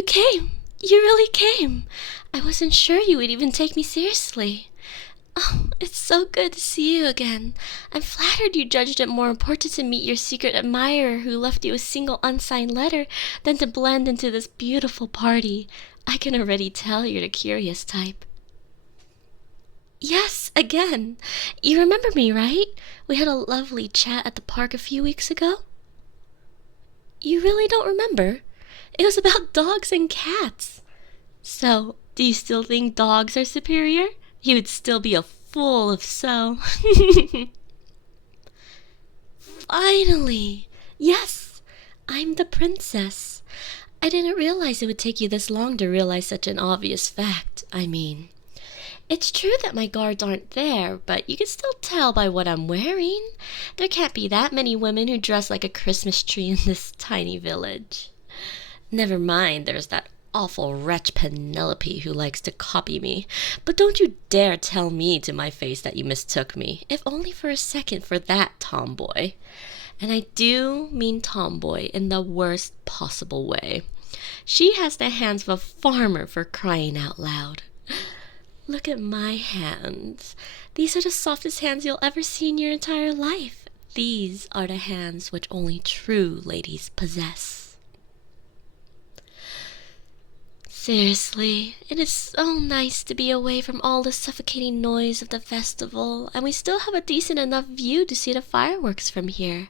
You came! You really came! I wasn't sure you would even take me seriously. Oh, it's so good to see you again. I'm flattered you judged it more important to meet your secret admirer who left you a single unsigned letter than to blend into this beautiful party. I can already tell you're the curious type. Yes, again. You remember me, right? We had a lovely chat at the park a few weeks ago. You really don't remember? It was about dogs and cats. So, do you still think dogs are superior? You would still be a fool if so. Finally! Yes, I'm the princess. I didn't realize it would take you this long to realize such an obvious fact. It's true that my guards aren't there, but you can still tell by what I'm wearing. There can't be that many women who dress like a Christmas tree in this tiny village. Never mind, there's that awful wretch Penelope who likes to copy me. But don't you dare tell me to my face that you mistook me, if only for a second, for that tomboy. And I do mean tomboy in the worst possible way. She has the hands of a farmer, for crying out loud. Look at my hands. These are the softest hands you'll ever see in your entire life. These are the hands which only true ladies possess. Seriously, it is so nice to be away from all the suffocating noise of the festival, and we still have a decent enough view to see the fireworks from here.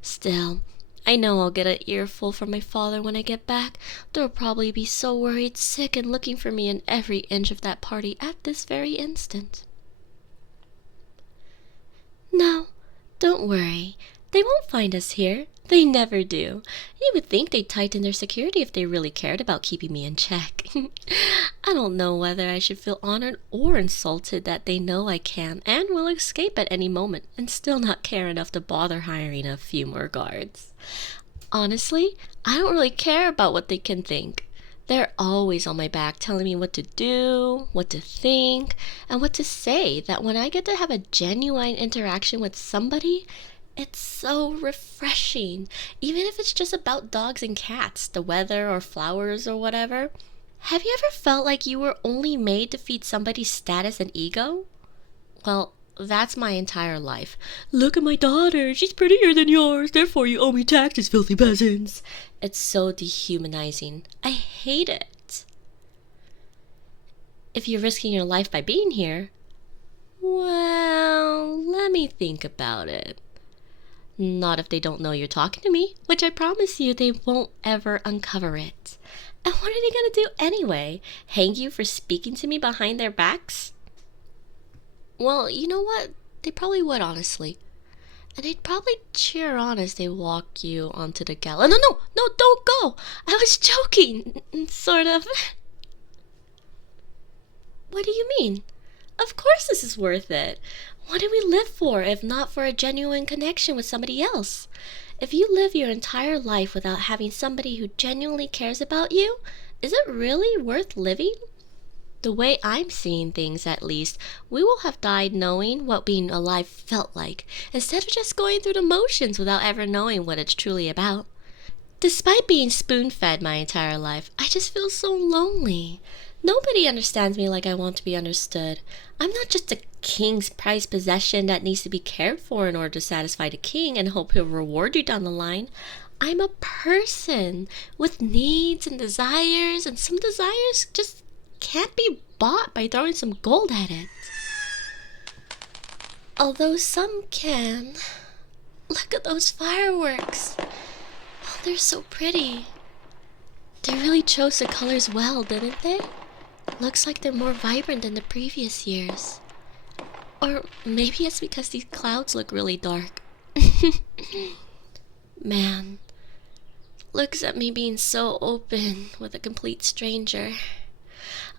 Still, I know I'll get an earful from my father when I get back. They'll probably be so worried sick and looking for me in every inch of that party at this very instant. No, don't worry. They won't find us here. They never do. You would think they'd tighten their security if they really cared about keeping me in check. I don't know whether I should feel honored or insulted that they know I can and will escape at any moment and still not care enough to bother hiring a few more guards. Honestly, I don't really care about what they can think. They're always on my back telling me what to do, what to think, and what to say, that when I get to have a genuine interaction with somebody, it's so refreshing, even if it's just about dogs and cats, the weather or flowers or whatever. Have you ever felt like you were only made to feed somebody's status and ego? Well, that's my entire life. Look at my daughter, she's prettier than yours, therefore you owe me taxes, filthy peasants. It's so dehumanizing. I hate it. If you're risking your life by being here, well, let me think about it. Not if they don't know you're talking to me, which I promise you they won't ever uncover it. And what are they going to do anyway? Hang you for speaking to me behind their backs? Well, you know what? They probably would, honestly. And they'd probably cheer on as they walk you onto the gallows. No, don't go! I was joking, sort of. What do you mean? Of course this is worth it. What do we live for if not for a genuine connection with somebody else? If you live your entire life without having somebody who genuinely cares about you, is it really worth living? The way I'm seeing things, at least, we will have died knowing what being alive felt like, instead of just going through the motions without ever knowing what it's truly about. Despite being spoon-fed my entire life, I just feel so lonely. Nobody understands me like I want to be understood. I'm not just a king's prized possession that needs to be cared for in order to satisfy the king and hope he'll reward you down the line. I'm a person with needs and desires, and some desires just can't be bought by throwing some gold at it. Although some can. Look at those fireworks. Oh, they're so pretty. They really chose the colors well, didn't they? Looks like they're more vibrant than the previous years. Or maybe it's because these clouds look really dark. Man, looks at me being so open with a complete stranger.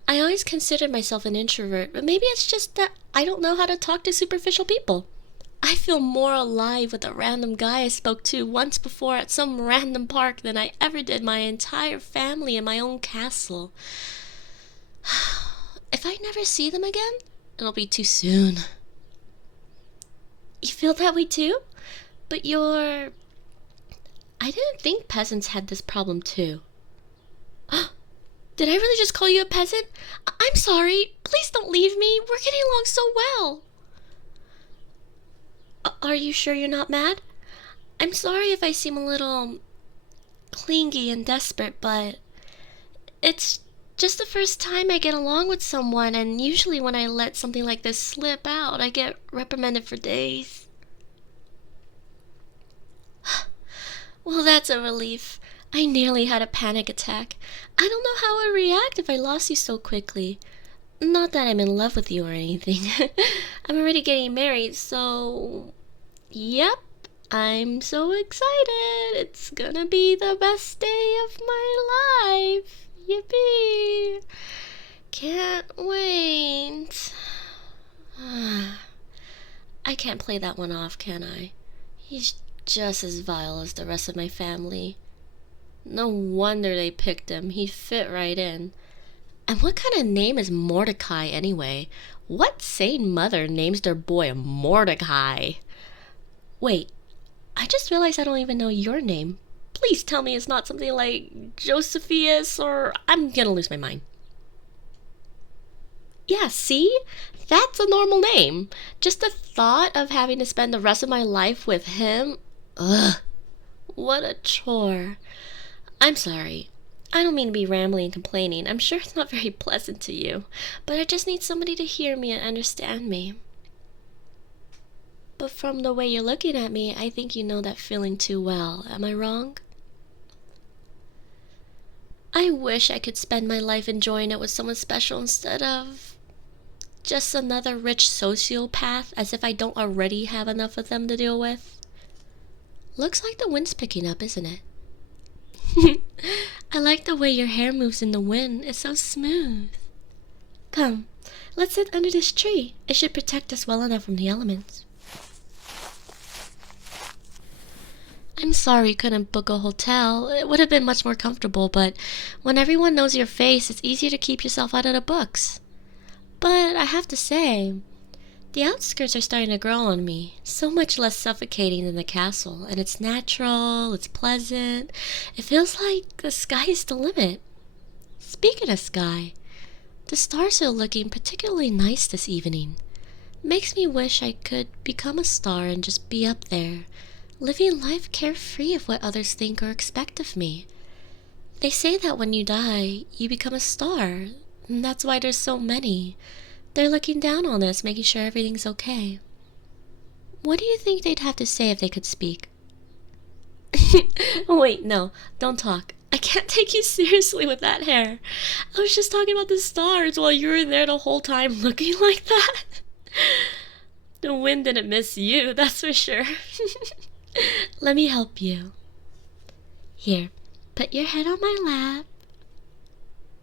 I always considered myself an introvert, but maybe it's just that I don't know how to talk to superficial people. I feel more alive with a random guy I spoke to once before at some random park than I ever did my entire family in my own castle. If I never see them again, it'll be too soon. You feel that way too? But I didn't think peasants had this problem too. Did I really just call you a peasant? I'm sorry. Please don't leave me. We're getting along so well. Are you sure you're not mad? I'm sorry if I seem a little clingy and desperate, but it's just the first time I get along with someone, and usually when I let something like this slip out, I get reprimanded for days. Well, that's a relief. I nearly had a panic attack. I don't know how I'd react if I lost you so quickly. Not that I'm in love with you or anything. I'm already getting married, so... Yep, I'm so excited. It's gonna be the best day of my life. Yippee! Can't wait. I can't play that one off, can I? He's just as vile as the rest of my family. No wonder they picked him. He fit right in. And what kind of name is Mordecai anyway? What sane mother names their boy Mordecai? Wait, I just realized I don't even know your name. Please tell me it's not something like Josephius, or I'm gonna lose my mind. Yeah, see? That's a normal name. Just the thought of having to spend the rest of my life with him. Ugh. What a chore. I'm sorry. I don't mean to be rambling and complaining. I'm sure it's not very pleasant to you. But I just need somebody to hear me and understand me. But from the way you're looking at me, I think you know that feeling too well. Am I wrong? I wish I could spend my life enjoying it with someone special instead of just another rich sociopath, as if I don't already have enough of them to deal with. Looks like the wind's picking up, isn't it? I like the way your hair moves in the wind. It's so smooth. Come, let's sit under this tree. It should protect us well enough from the elements. I'm sorry you couldn't book a hotel. It would have been much more comfortable, but when everyone knows your face, it's easier to keep yourself out of the books. But I have to say, the outskirts are starting to grow on me. So much less suffocating than the castle, and it's natural, it's pleasant. It feels like the sky is the limit. Speaking of sky, the stars are looking particularly nice this evening. Makes me wish I could become a star and just be up there, living life carefree of what others think or expect of me. They say that when you die, you become a star, and that's why there's so many. They're looking down on us, making sure everything's okay. What do you think they'd have to say if they could speak? Wait, no, don't talk. I can't take you seriously with that hair. I was just talking about the stars while you were there the whole time looking like that. The wind didn't miss you, that's for sure. Let me help you. Here, put your head on my lap.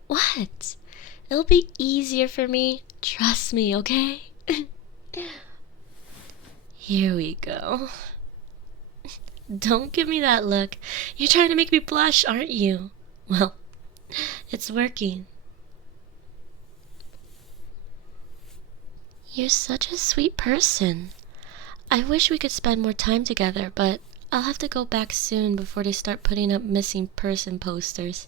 What? It'll be easier for me. Trust me, okay? Here we go. Don't give me that look. You're trying to make me blush, aren't you? Well, it's working. You're such a sweet person. I wish we could spend more time together, but I'll have to go back soon before they start putting up missing person posters,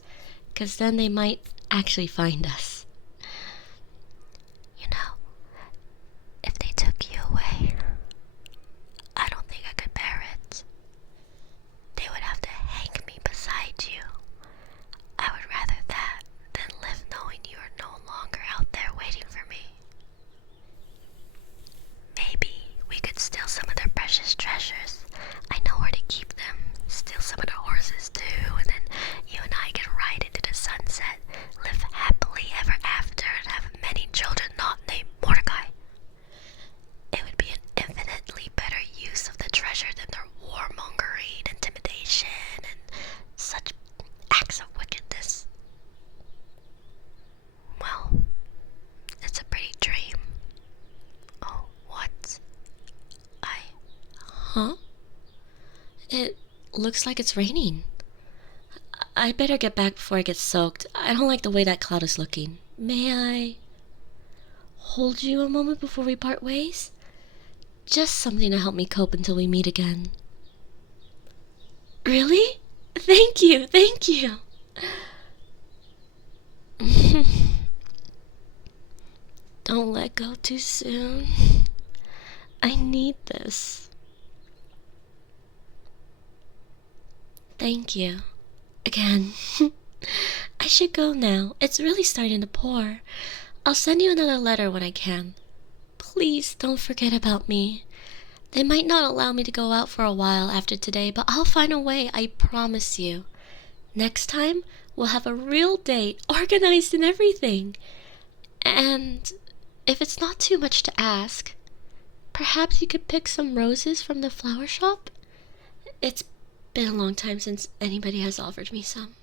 'cause then they might actually find us. You know, if they took you away, I don't think I could bear it. They would have to hang me beside you. I would rather that than live knowing you are no longer out there waiting for me. Maybe we could steal some of their precious treasures. I know where to keep them. Steal some of their horses too, and then you and I can ride into the sunset, live happily ever after, and have many children not named Mordecai. It would be an infinitely better use of the treasure than their warmongering, intimidation, and such acts of wickedness. Well, it's a pretty dream. Oh, what? Huh? It looks like it's raining. I better get back before I get soaked. I don't like the way that cloud is looking. May I hold you a moment before we part ways? Just something to help me cope until we meet again. Really? Thank you, thank you. Don't let go too soon. I need this. Thank you. Again. I should go now. It's really starting to pour. I'll send you another letter when I can. Please don't forget about me. They might not allow me to go out for a while after today, but I'll find a way, I promise you. Next time, we'll have a real date, organized and everything. And if it's not too much to ask, perhaps you could pick some roses from the flower shop? It's been a long time since anybody has offered me some.